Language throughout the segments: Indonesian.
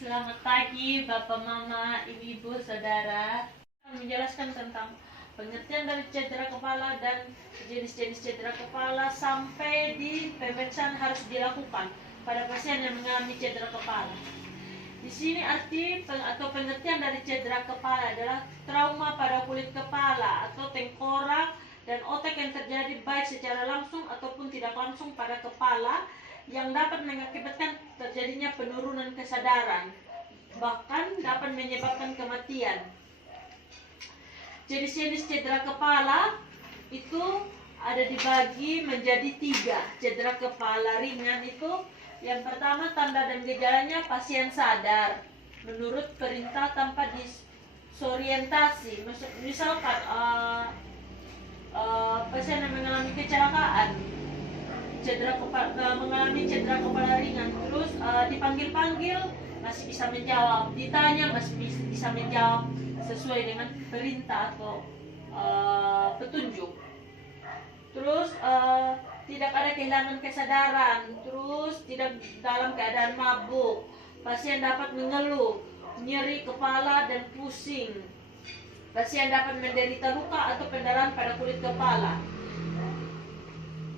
Selamat pagi Bapak, Mama, Ibu, Saudara. Menjelaskan tentang pengertian dari cedera kepala dan jenis-jenis cedera kepala sampai di pemeriksaan harus dilakukan pada pasien yang mengalami cedera kepala. Di sini arti atau pengertian dari cedera kepala adalah trauma pada kulit kepala atau tengkorak dan otak yang terjadi baik secara langsung ataupun tidak langsung pada kepala yang dapat mengakibatkan terjadinya penurunan kesadaran, bahkan dapat menyebabkan kematian. Jenis-jenis cedera kepala itu ada dibagi menjadi 3. Cedera kepala ringan itu yang pertama, tanda dan gejalanya pasien sadar menurut perintah tanpa disorientasi. Misalkan pasien yang mengalami kecelakaan, mengalami cedera kepala ringan, terus dipanggil-panggil masih bisa menjawab, ditanya masih bisa menjawab sesuai dengan perintah atau petunjuk. Terus tidak ada kehilangan kesadaran, terus tidak dalam keadaan mabuk. Pasien dapat mengeluh, nyeri kepala dan pusing. Pasien dapat menderita luka atau pendarahan pada kulit kepala.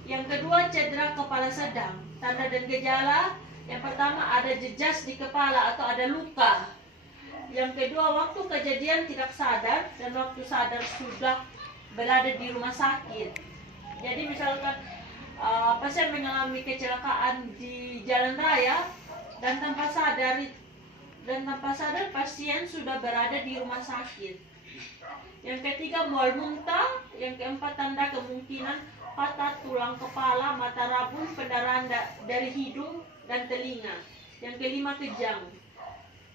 Yang kedua, cedera kepala sedang. Tanda dan gejala, yang pertama ada jejas di kepala atau ada luka. Yang kedua, waktu kejadian tidak sadar dan waktu sadar sudah berada di rumah sakit. Jadi misalkan pasien mengalami kecelakaan di jalan raya dan tanpa sadar pasien sudah berada di rumah sakit. Yang ketiga, mual muntah. Yang keempat, tanda kemungkinan patah tulang kepala, mata rabun, pendarahan dari hidung dan telinga. Yang kelima, kejang.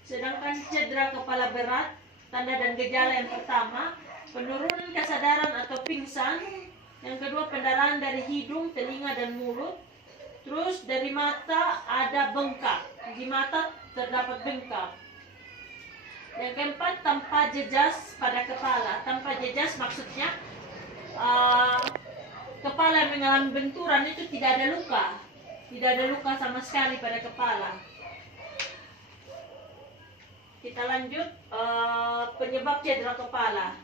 Sedangkan cedera kepala berat, tanda dan gejala yang pertama, penurunan kesadaran atau pingsan. Yang kedua, pendarahan dari hidung, telinga dan mulut. Terus dari mata ada bengkak, di mata terdapat bengkak. Yang keempat, tanpa jejas pada kepala. Tanpa jejas maksudnya kepala yang mengalami benturan itu tidak ada luka. Tidak ada luka sama sekali pada kepala. Kita lanjut, penyebab cedera kepala.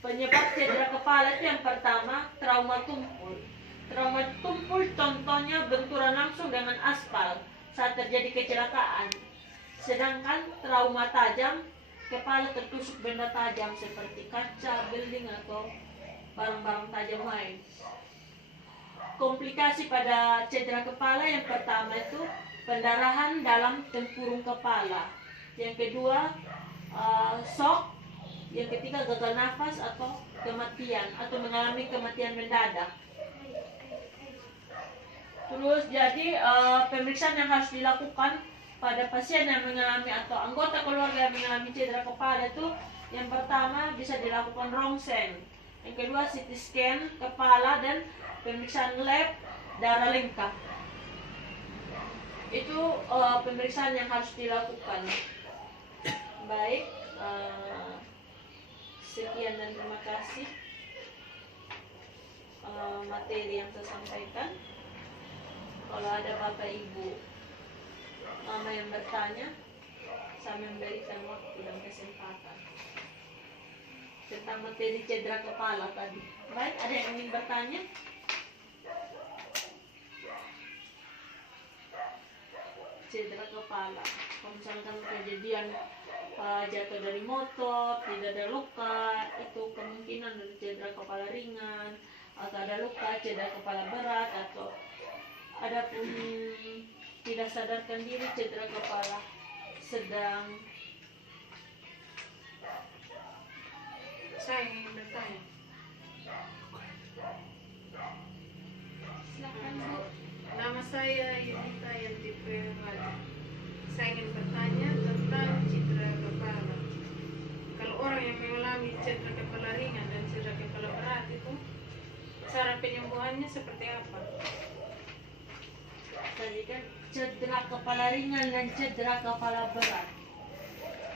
Penyebab cedera kepala itu yang pertama, trauma tumpul. Trauma tumpul contohnya benturan langsung dengan aspal saat terjadi kecelakaan. Sedangkan trauma tajam, kepala tertusuk benda tajam seperti kaca, beling atau barang-barang tajam lain. Komplikasi pada cedera kepala yang pertama itu pendarahan dalam tempurung kepala. Yang kedua, shock. Yang ketiga, gagal nafas atau kematian atau mengalami kematian mendadak. Terus jadi pemeriksaan yang harus dilakukan pada pasien yang mengalami atau anggota keluarga yang mengalami cedera kepala itu yang pertama bisa dilakukan ronsen. Yang kedua, CT scan kepala dan pemeriksaan lab darah lengkap. Itu pemeriksaan yang harus dilakukan. Baik, sekian dan terima kasih materi yang saya sampaikan. Kalau ada Bapak Ibu Mama yang bertanya, saya memberikan waktu dan kesempatan tentang materi cedera kepala tadi. Baik, ada yang ingin bertanya? Cedera kepala, kalau misalkan kejadian jatuh dari motor, tidak ada luka, itu kemungkinan dari cedera kepala ringan. Atau ada luka, cedera kepala berat, atau ada pun tidak sadarkan diri, cedera kepala sedang. Saya ingin bertanya. Silakan Bu. Nama saya Yunita Yantipe Raja. Saya ingin bertanya tentang cedera kepala. Kalau orang yang mengalami cedera kepala ringan dan cedera kepala berat itu, cara penyembuhannya seperti apa? Tadi kan cedera kepala ringan dan cedera kepala berat.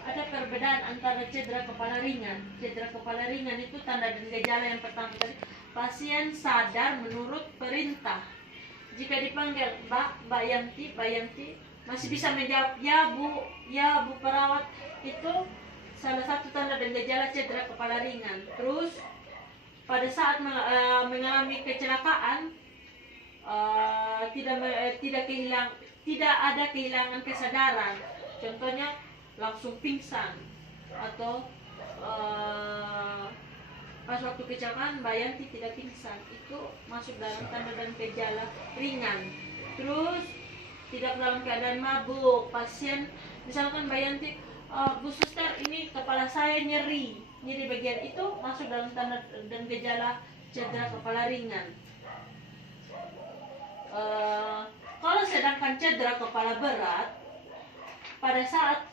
Ada perbedaan antara cedera kepala ringan. Cedera kepala ringan itu tanda dan gejala yang pertama tadi, pasien sadar menurut perintah. Jika dipanggil Mbak Yanti, masih bisa menjawab ya bu perawat, itu salah satu tanda dan gejala cedera kepala ringan. Terus pada saat mengalami kecelakaan, tidak ada kehilangan kesadaran, contohnya langsung pingsan, atau pas waktu kecelakaan Mbak Yanti tidak pingsan, itu masuk dalam tanda dan gejala ringan. Terus tidak dalam keadaan mabuk, pasien misalkan Mbak Yanti, Bu Suster ini kepala saya nyeri bagian, itu masuk dalam tanda dan gejala cedera kepala ringan. Kalau sedangkan cedera kepala berat, pada saat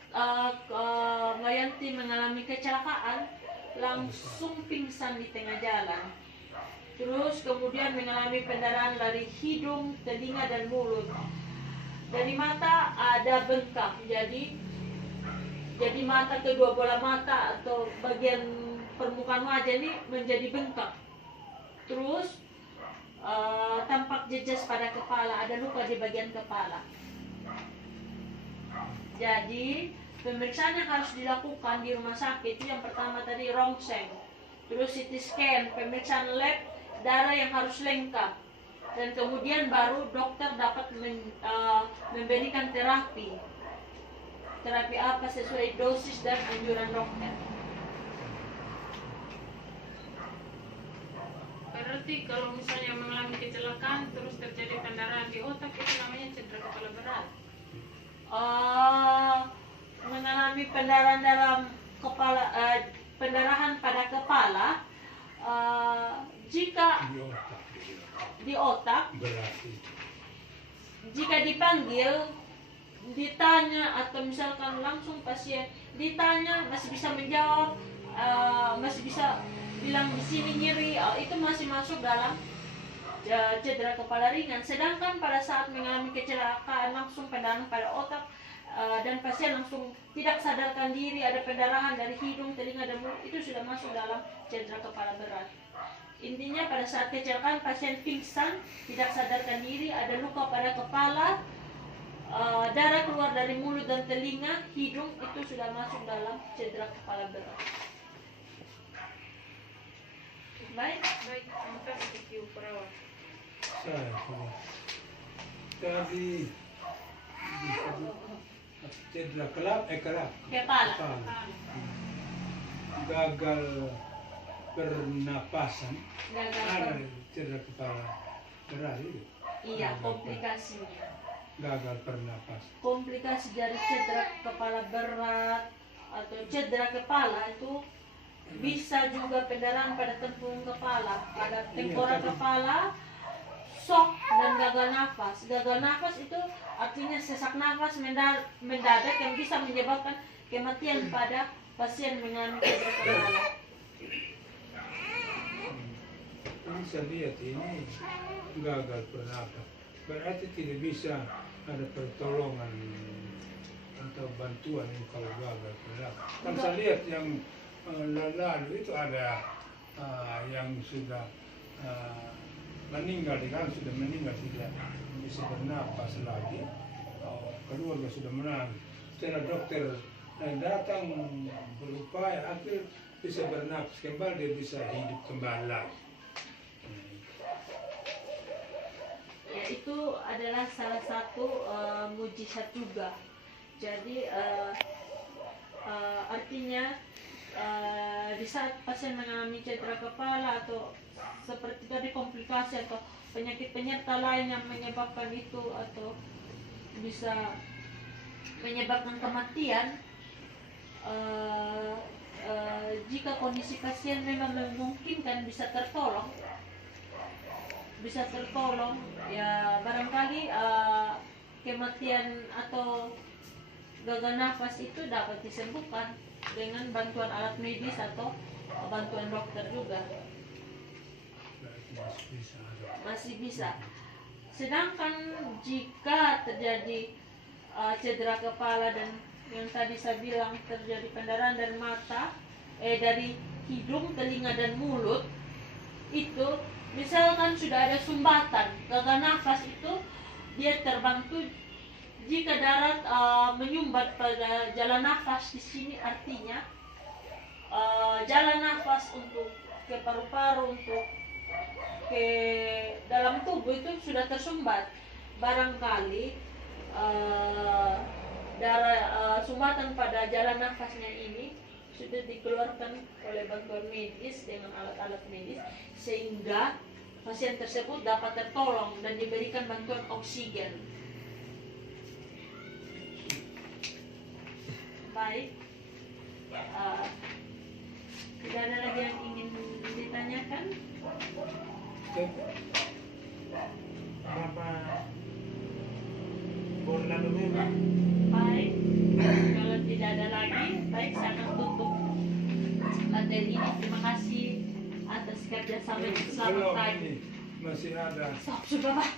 Mbak Yanti mengalami kecelakaan, langsung pingsan di tengah jalan. Terus kemudian mengalami pendarahan dari hidung, telinga, dan mulut. Dari mata ada bengkak, jadi mata, kedua bola mata atau bagian permukaan wajah ini menjadi bengkak. Terus tampak jejas pada kepala, ada luka di bagian kepala. Jadi pemeriksaan yang harus dilakukan di rumah sakit itu yang pertama tadi rongseng, terus CT scan, pemeriksaan lab, darah yang harus lengkap, dan kemudian baru dokter dapat memberikan terapi apa sesuai dosis dan anjuran dokter. Berarti kalau misalnya mengalami kecelakaan terus terjadi pendarahan di otak, itu namanya cedera kepala berat. Mengalami pendarahan dalam kepala, pendarahan pada kepala, jika di otak, jika dipanggil, ditanya, atau misalkan langsung pasien ditanya masih bisa menjawab, masih bisa bilang di sini nyeri, itu masih masuk dalam cedera kepala ringan. Sedangkan pada saat mengalami kecelakaan langsung pendarahan pada otak, dan pasien langsung tidak sadarkan diri, ada pendarahan dari hidung, telinga, dan mulut, itu sudah masuk dalam cedera kepala berat. Intinya pada saat kecelakaan pasien pingsan, tidak sadarkan diri, ada luka pada kepala, darah keluar dari mulut dan telinga, hidung, itu sudah masuk dalam cedera kepala berat. Baik, Terima kasih Ibu Perawat. Tadi cedera kepala. Gagal pernapasan, Gagal cedera kepala berat itu. Iya, komplikasinya. Gagal pernapas. Komplikasi dari cedera kepala berat atau cedera kepala itu bisa juga pendarahan pada tempurung kepala, pada tengkorak kepala, shock, dan gagal nafas. Gagal nafas itu artinya sesak nafas mendadak yang bisa menyebabkan kematian pada pasien mengalami cedera kepala. Ini saya lihat ini gagal pernapas, berarti tidak bisa ada pertolongan atau bantuan kalau gagal pernapas. Kan saya lihat yang lalu itu ada yang sudah meninggal, sudah meninggal, tidak bisa bernapas lagi, keluarga sudah menangis. Setelah dokter datang berupaya akhir bisa bernapas kembali, dia bisa hidup kembali lagi. Ya, itu adalah salah satu mujizat juga. Jadi artinya di saat pasien mengalami cedera kepala atau seperti tadi komplikasi atau penyakit penyerta lain yang menyebabkan itu atau bisa menyebabkan kematian, jika kondisi pasien memang memungkinkan bisa tertolong, ya barangkali kematian atau gagal nafas itu dapat disembuhkan dengan bantuan alat medis atau bantuan dokter juga. Masih bisa. Sedangkan jika terjadi cedera kepala dan yang tadi saya bilang terjadi pendarahan dari mata, dari hidung, telinga, dan mulut, itu misalkan sudah ada sumbatan gagal nafas, itu dia terbantu Jika darah menyumbat pada jalan nafas di sini artinya jalan nafas untuk ke paru-paru, untuk ke dalam tubuh itu sudah tersumbat. Barangkali darah sumbatan pada jalan nafasnya ini sudah dikeluarkan oleh bantuan medis dengan alat-alat medis sehingga pasien tersebut dapat tertolong dan diberikan bantuan oksigen. Baik, tidak ada lagi yang ingin ditanyakan? Berapa bulan memang? Baik, kalau tidak ada lagi, baik saya akan tutup materi ini. Terima kasih atas kerjasama. Selamat Belum pagi. ini masih ada. Sudah, Pak.